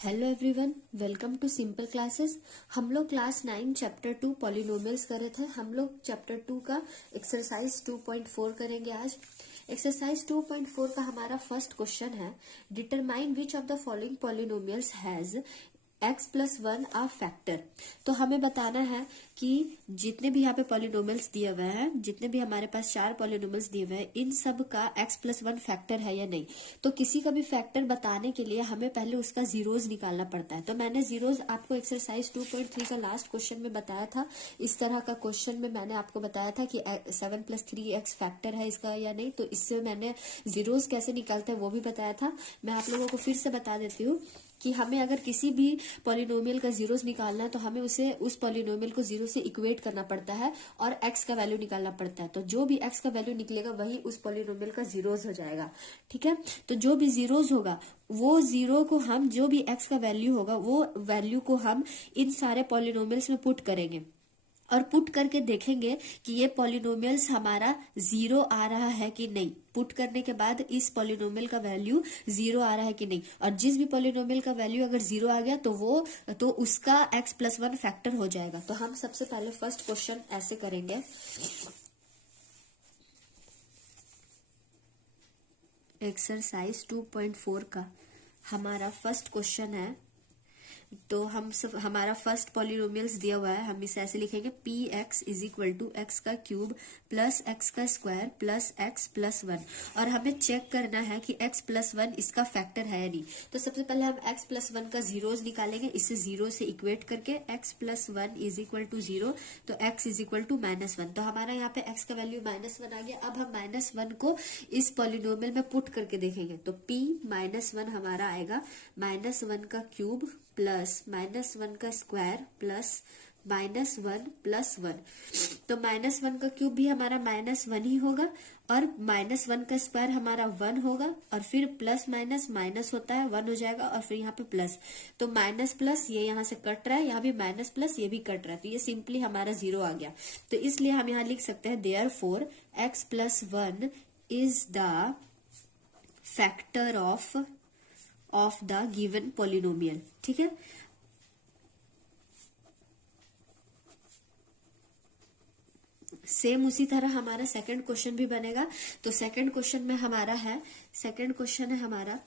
Hello everyone, welcome to simple classes. हम लोग class 9 chapter 2 polynomials कर रहे थे। हम लोग चैप्टर 2 का एक्सरसाइज 2.4 करेंगे आज। एक्सरसाइज 2.4 का हमारा फर्स्ट क्वेश्चन है, determine which of the following polynomials has x+1 a factor. तो हमें बताना है कि जितने भी यहाँ पे पॉलिनोमियल्स दिए हुए हैं, जितने भी हमारे पास 4 पॉलिनोमियल्स दिए हुए हैं, इन सब का x+1 फैक्टर है या नहीं। तो किसी का भी फैक्टर बताने के लिए हमें पहले उसका जीरोज निकालना पड़ता है। तो मैंने जीरोज आपको एक्सरसाइज 2.3 का लास्ट क्वेश्चन में बताया था। इस तरह का क्वेश्चन में मैंने आपको बताया था कि 7+3x फैक्टर है इसका या नहीं। तो इससे मैंने जीरोज कैसे निकालते हैं वो भी बताया था। मैं आप लोगों को फिर से बता देती हूँ कि हमें अगर किसी भी पॉलिनोमियल का जीरोस निकालना है तो हमें उसे उस पॉलिनोमियल को जीरो से इक्वेट करना पड़ता है और x का वैल्यू निकालना पड़ता है। तो जो भी x का वैल्यू निकलेगा वही उस पॉलिनोमियल का जीरोस हो जाएगा। ठीक है, तो जो भी जीरोस होगा वो जीरो को हम, जो भी x का वैल्यू होगा वो वैल्यू को हम इन सारे पॉलिनोमियल्स में पुट करेंगे और पुट करके देखेंगे कि ये पॉलिनोमियल्स हमारा जीरो आ रहा है कि नहीं। पुट करने के बाद इस पॉलिनोमियल का वैल्यू जीरो आ रहा है कि नहीं, और जिस भी पॉलिनोमियल का वैल्यू अगर जीरो आ गया तो उसका x+1 फैक्टर हो जाएगा। तो हम सबसे पहले फर्स्ट क्वेश्चन ऐसे करेंगे। एक्सरसाइज 2.4 का हमारा फर्स्ट क्वेश्चन है। तो हम सब, हमारा फर्स्ट पॉलिनोमियल्स दिया हुआ है, हम इसे ऐसे लिखेंगे P x is equal to x का क्यूब प्लस एक्स का स्क्वायर प्लस x+1। और हमें चेक करना है कि x+1 इसका फैक्टर है या नहीं। तो सबसे पहले हम x+1 का जीरोज निकालेंगे, इसे जीरो से इक्वेट करके x+1 is equal to zero, तो x इज इक्वल टू -1। तो हमारा यहाँ पे x का वैल्यू -1 आ गया। अब हम -1 को इस पॉलिनोमियल में पुट करके देखेंगे तो p -1 हमारा आएगा -1 का क्यूब प्लस -1 का स्क्वायर प्लस -1 प्लस 1। तो -1 का क्यूब भी हमारा -1 ही होगा और -1 का स्क्वायर हमारा 1 होगा और फिर प्लस माइनस माइनस होता है 1 हो जाएगा और फिर यहाँ पे प्लस। तो माइनस प्लस ये यहाँ से कट रहा है, यहाँ भी माइनस प्लस ये भी कट रहा है, तो ये सिंपली हमारा जीरो आ गया। तो इसलिए हम यहाँ लिख सकते हैं therefore x+1 is the factor of the given polynomial. ठीक है, सेम उसी तरह हमारा सेकंड क्वेश्चन भी बनेगा। तो सेकंड क्वेश्चन में हमारा है, सेकंड क्वेश्चन है हमारा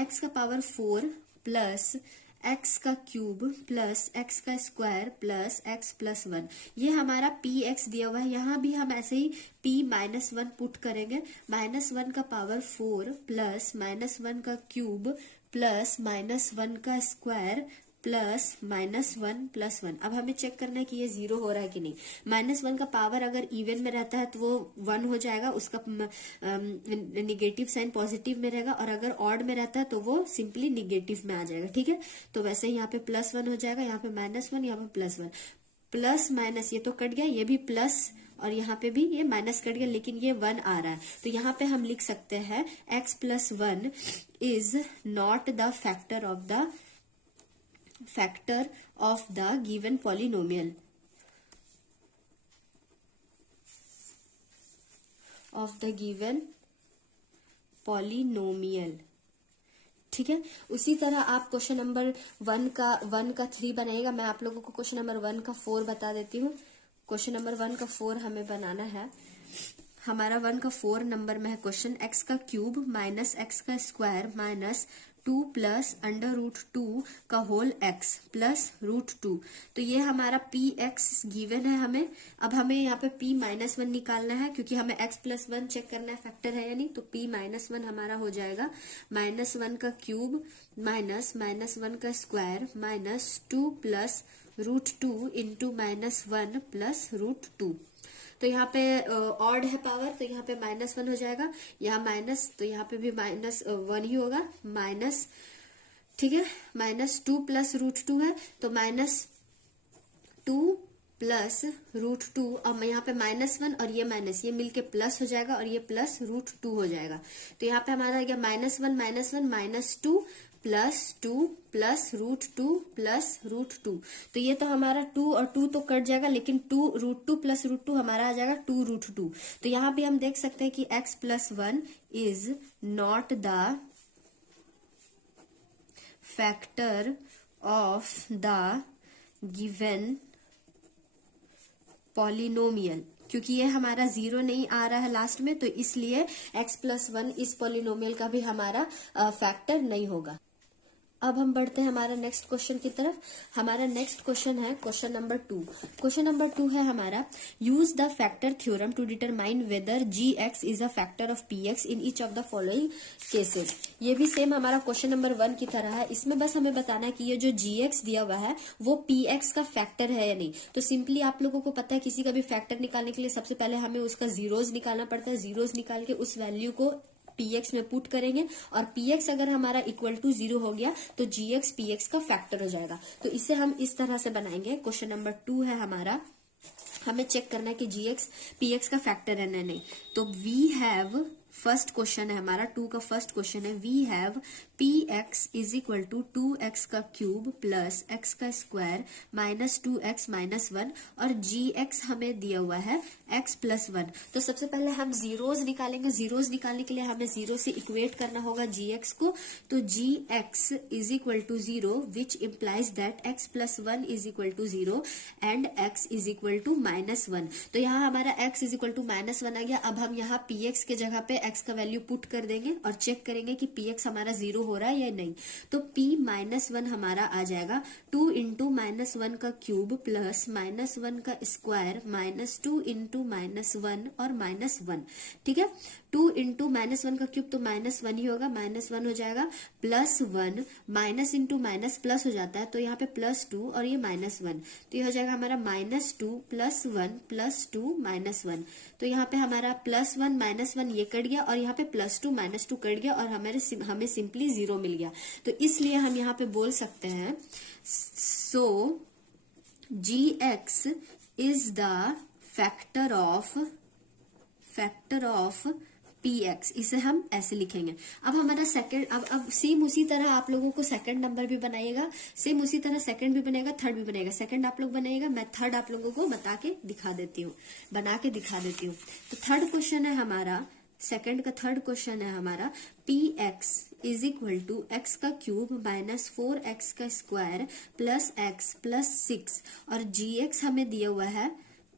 x का पावर 4 प्लस x का क्यूब प्लस x का स्क्वायर प्लस x+1। ये हमारा px दिया हुआ है। यहाँ भी हम ऐसे ही p-1 पुट करेंगे। -1 का पावर 4 प्लस -1 का क्यूब प्लस -1 का स्क्वायर प्लस -1 प्लस 1। अब हमें चेक करना है कि ये जीरो हो रहा है कि नहीं। -1 का पावर अगर इवन में रहता है तो वो 1 हो जाएगा, उसका निगेटिव साइन पॉजिटिव में रहेगा, और अगर ऑड में रहता है तो वो सिंपली निगेटिव में आ जाएगा। ठीक है, तो वैसे ही यहाँ पे +1 हो जाएगा, यहाँ पे -1, यहाँ पे +1, प्लस माइनस ये तो कट गया, ये भी प्लस और यहाँ पे भी ये माइनस कट गया, लेकिन ये 1 आ रहा है। तो यहाँ पे हम लिख सकते हैं x+1 is not the factor of the given polynomial ठीक है, उसी तरह आप क्वेश्चन नंबर 1 का 3 बनाइएगा। मैं आप लोगों को क्वेश्चन नंबर 1 का 4 बता देती हूँ। क्वेश्चन नंबर 1 का 4 हमें बनाना है। हमारा 1 का 4 नंबर में है क्वेश्चन, x का क्यूब माइनस x का स्क्वायर माइनस 2 प्लस √2 का होल x प्लस √2। तो ये हमारा px गिवन है हमें। अब हमें यहाँ पे p-1 निकालना है, क्योंकि हमें x+1 चेक करना है फैक्टर है या नहीं। तो p-1 हमारा हो जाएगा -1 का क्यूब माइनस -1 का square minus 2 plus √2 into -1 plus √2। तो यहाँ पे ऑड है पावर, तो यहाँ पे -1 हो जाएगा, यहाँ माइनस, तो यहाँ पे भी -1 ही होगा, माइनस। ठीक है, -2 प्लस √2 है, तो -2 प्लस √2। अब यहाँ पे -1 और ये माइनस, ये मिलके प्लस हो जाएगा और ये प्लस √2 हो जाएगा। तो यहाँ पे हमारा आ गया -1 -2 प्लस 2 प्लस √2 प्लस √2। तो ये तो हमारा 2 और 2 तो कट जाएगा, लेकिन √2 प्लस √2 हमारा आ जाएगा 2√2। तो यहाँ भी हम देख सकते हैं कि x+1 is not the factor of the given polynomial, क्योंकि ये हमारा 0 नहीं आ रहा है लास्ट में, तो इसलिए x+1 इस पॉलिनोमियल का भी हमारा फैक्टर नहीं होगा। अब हम बढ़ते हैं हमारा नेक्स्ट क्वेश्चन की तरफ। हमारा नेक्स्ट क्वेश्चन है क्वेश्चन नंबर 2। क्वेश्चन नंबर 2 है हमारा, use the factor theorem to determine whether gx is a factor of px in each of the following cases. ये भी सेम हमारा क्वेश्चन नंबर 1 की तरह है। इसमें बस हमें बताना है कि ये जो gx दिया हुआ है वो px का फैक्टर है या नहीं। तो सिंपली आप लोगों को पता है किसी का भी फैक्टर निकालने के लिए सबसे पहले हमें उसका जीरोज निकालना पड़ता है। जीरोज निकाल के उस वैल्यू को px में पुट करेंगे और px अगर हमारा इक्वल टू 0 हो गया तो gx px का फैक्टर हो जाएगा। तो इसे हम इस तरह से बनाएंगे। क्वेश्चन नंबर 2 है हमारा, हमें चेक करना है कि gx px का फैक्टर है ना नहीं। तो वी हैव, फर्स्ट क्वेश्चन है हमारा 2 का फर्स्ट क्वेश्चन है, we have px is equal to 2x का क्यूब प्लस x का स्क्वायर माइनस 2x माइनस 1 और gx हमें दिया हुआ है x+1। तो सबसे पहले हम जीरोज निकालेंगे। जीरोज निकालने के लिए हमें 0 से इक्वेट करना होगा gx को। तो gx is equal to 0 which implies that x+1 is equal to 0 and x is equal to -1। तो यहाँ हमारा x इज इक्वल टू -1 आ गया। अब हम यहाँ px के जगह पे x का वैल्यू पुट कर देंगे और चेक करेंगे कि px हमारा 0 हो रहा है या नहीं। तो p-1 हमारा आ जाएगा 2 इंटू -1 का क्यूब प्लस -1 का स्क्वायर माइनस 2 इंटू -1 और -1। ठीक है, 2 इंटू -1 का क्यूब तो -1 ही होगा, -1 हो जाएगा, +1 माइनस इंटू माइनस प्लस हो जाता है, तो यहाँ पे +2 और ये -1, तो ये हो जाएगा हमारा -2 +1 +2 -1। तो यहाँ पे हमारा +1 -1 ये कट गया और यहाँ पे +2 -2 कट गया और हमें सिंपली 0 मिल गया। तो इसलिए हम यहाँ पे बोल सकते हैं सो gx is the factor of px। इसे हम ऐसे लिखेंगे। अब हमारा सेकंड, अब सेम उसी तरह आप लोगों को सेकंड नंबर भी बनाइएगा, सेम उसी तरह सेकंड भी बनेगा, थर्ड भी बनेगा। सेकंड आप लोग बनाइएगा, मैं थर्ड आप लोगों को बना के दिखा देती हूँ। तो थर्ड क्वेश्चन है हमारा, सेकंड का थर्ड क्वेश्चन है हमारा, px is equal to x का क्यूब माइनस 4x का स्क्वायर प्लस x प्लस 6 और gx हमें दिया हुआ है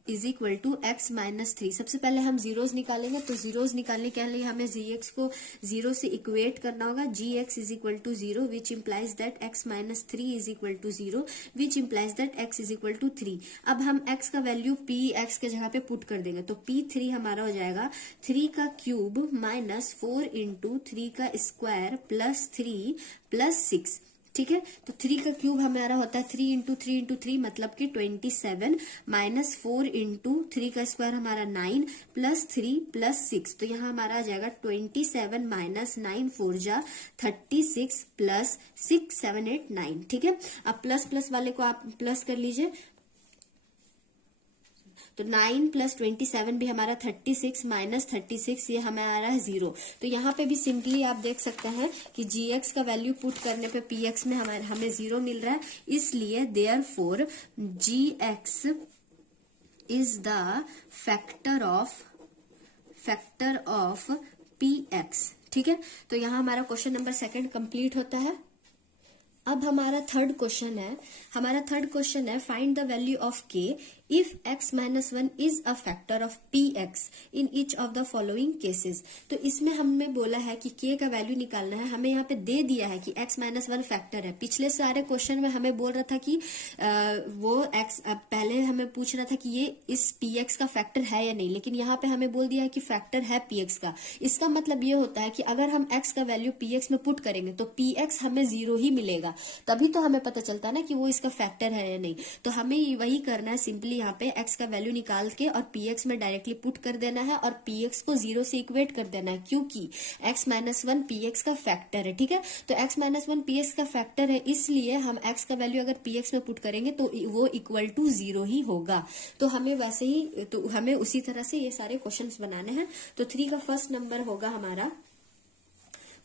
इज इक्वल टू x-3। सबसे पहले हम जीरोज निकालेंगे। तो जीरोज निकालने के लिए हमें gx को 0 से इक्वेट करना होगा। gx is equal to 0 which implies that x-3 is equal to 0 which implies that x is equal to 3। अब हम x का वैल्यू px के जगह पे पुट कर देंगे। तो p3 हमारा हो जाएगा 3 का क्यूब माइनस 4 इंटू 3 का स्क्वायर प्लस 3 प्लस 6। ठीक है, तो 3 का क्यूब हमारा होता है 3 इंटू 3 इंटू 3 मतलब कि 27 माइनस 4 इंटू 3 का स्क्वायर हमारा 9 प्लस 3 प्लस 6। तो यहाँ हमारा आ जाएगा 27 माइनस 9 4 जा 36 प्लस 6 7 8 9। ठीक है, अब प्लस प्लस वाले को आप प्लस कर लीजिए। तो 9 प्लस 27 भी हमारा 36 माइनस 36 ये हमें आ रहा है 0। तो यहाँ पे भी सिंपली आप देख सकते हैं कि gx का वैल्यू पुट करने पे px में हमें 0 मिल रहा है। इसलिए therefore gx is the factor of px। ठीक है, तो यहाँ हमारा क्वेश्चन नंबर सेकंड कंप्लीट होता है। अब हमारा थर्ड क्वेश्चन है find the value of k if x-1 is a factor of px in each of the following cases. तो इसमें हमने बोला है कि k का वैल्यू निकालना है। हमें यहाँ पे दे दिया है कि x-1 फैक्टर है। पिछले सारे क्वेश्चन में हमें बोल रहा था कि वो x, पहले हमें पूछ रहा था कि ये इस px का फैक्टर है या नहीं, लेकिन यहाँ पे हमें बोल दिया है कि फैक्टर है px का। इसका मतलब ये होता है कि अगर हम x का वैल्यू px में पुट करेंगे तो px हमें 0 ही मिलेगा, तभी तो हमें पता चलता है ना कि वो इसका फैक्टर है या नहीं। तो हमें वही करना है, सिंपली यहाँ पे x का वैल्यू निकाल के और px में डायरेक्टली पुट कर देना है और px को 0 से इक्वेट कर देना है, क्योंकि x-1 px का फैक्टर है। ठीक है, तो x-1 px का फैक्टर है, इसलिए हम x का वैल्यू अगर px में पुट करेंगे तो वो इक्वल टू 0 ही होगा। तो हमें वैसे ही, तो हमें उसी तरह से ये सारे क्वेश्चंस बनाने हैं। तो 3 का फर्स्ट नंबर होगा हमारा,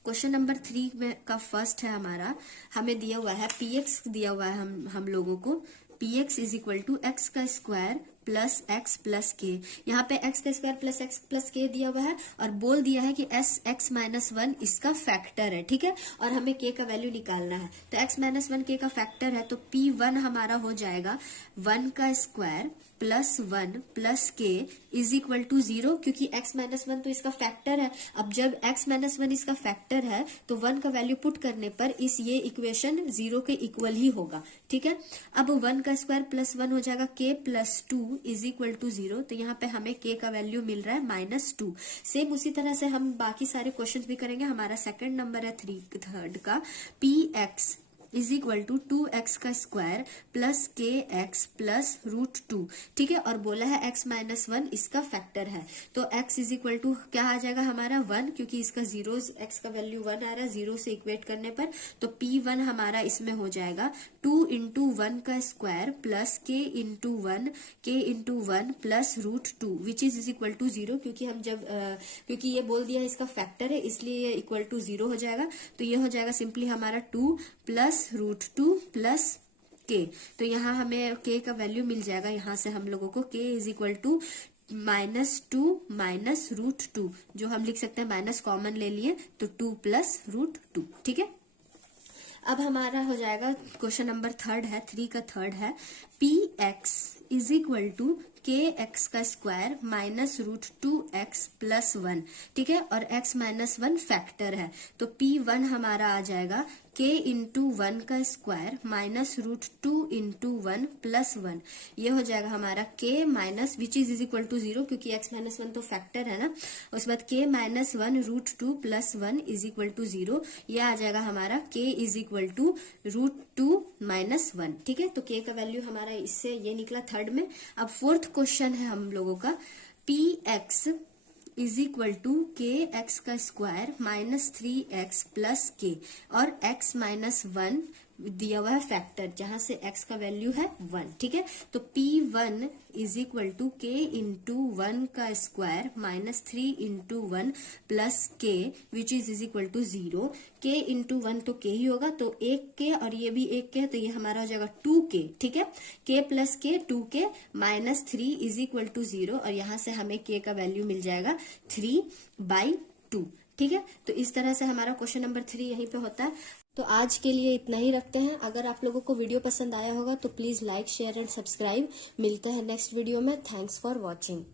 क्वेश्चन नंबर 3 में का फर्स्ट है हमारा, हमें दिया हुआ है px दिया हुआ है हम लोगों को px is equal to x का square plus x plus k. यहाँ पे एक्स का स्क्वायर प्लस एक्स प्लस के दिया हुआ है और बोल दिया है कि एस एक्स माइनस वन इसका फैक्टर है, ठीक है, और हमें के का वैल्यू निकालना है। तो एक्स माइनस वन के का फैक्टर है, तो P1 हमारा हो जाएगा 1 का स्क्वायर प्लस 1 प्लस के इज इक्वल टू 0, क्योंकि x माइनस वन तो इसका फैक्टर है। अब जब x माइनस वन इसका फैक्टर है तो 1 का वैल्यू पुट करने पर ये इक्वेशन 0 के इक्वल ही होगा, ठीक है। अब 1 का स्क्वायर प्लस 1 हो जाएगा k plus 2 is equal to 0, तो यहाँ पे हमें k का वैल्यू मिल रहा है -2। सेम उसी तरह से हम बाकी सारे क्वेश्चन भी करेंगे। हमारा सेकंड नंबर है थर्ड का, px is equal to 2x का square plus k x plus √2, ठीक है, और बोला है x माइनस वन इसका फैक्टर है। तो x इज इक्वल टू क्या आ जाएगा हमारा 1, क्योंकि इसका जीरो, x का वैल्यू 1 आ रहा है, 0 से इक्वेट करने पर। तो P1 हमारा इसमें हो जाएगा 2 इंटू 1 का square plus k into 1 plus √2 which is equal to 0, क्योंकि हम जब क्योंकि ये बोल दिया इसका फैक्टर है इसलिए ये इक्वल टू 0 हो जाएगा। तो ये हो जाएगा सिंपली हमारा 2 प्लस √2 प्लस के। तो यहाँ हमें के का वैल्यू मिल जाएगा, यहाँ से हम लोगों को के इज इक्वल टू -2 माइनस √2, जो हम लिख सकते हैं माइनस कॉमन ले लिए तो 2 प्लस √2, ठीक है। अब हमारा हो जाएगा क्वेश्चन नंबर थर्ड है, 3 का थर्ड है, px इज इक्वल टू के एक्स का स्क्वायर माइनस √2x प्लस 1, ठीक है, और x माइनस 1 फैक्टर है। तो P1 हमारा आ जाएगा k इंटू 1 का स्क्वायर माइनस √2 इंटू 1 प्लस 1। ये हो जाएगा हमारा k minus which is equal to 0, क्योंकि x माइनस 1 तो फैक्टर है ना। उसके बाद k minus 1 √2 plus 1 is equal to 0। ये आ जाएगा हमारा k is equal to √2 minus 1, ठीक है। तो k का वैल्यू हमारा इससे ये निकला थर्ड में। अब फोर्थ क्वेश्चन है हम लोगों का, px इज इक्वल टू के एक्स का स्क्वायर माइनस 3x प्लस के, और x माइनस 1 दिया हुआ है फैक्टर, जहां से x का वैल्यू है 1, ठीक है। तो P1 is equal to k into 1 का square minus 3 into 1 plus k which is equal to 0। k into 1 तो k ही होगा, तो 1k और ये भी 1k, तो ये हमारा हो जाएगा 2k, ठीक है। k plus k 2k minus 3 is equal to 0, और यहाँ से हमें k का वैल्यू मिल जाएगा 3/2, ठीक है। तो इस तरह से हमारा क्वेश्चन नंबर 3 यहीं पे होता है। तो आज के लिए इतना ही रखते हैं। अगर आप लोगों को वीडियो पसंद आया होगा तो please like share and subscribe. मिलते हैं नेक्स्ट वीडियो में। Thanks for watching.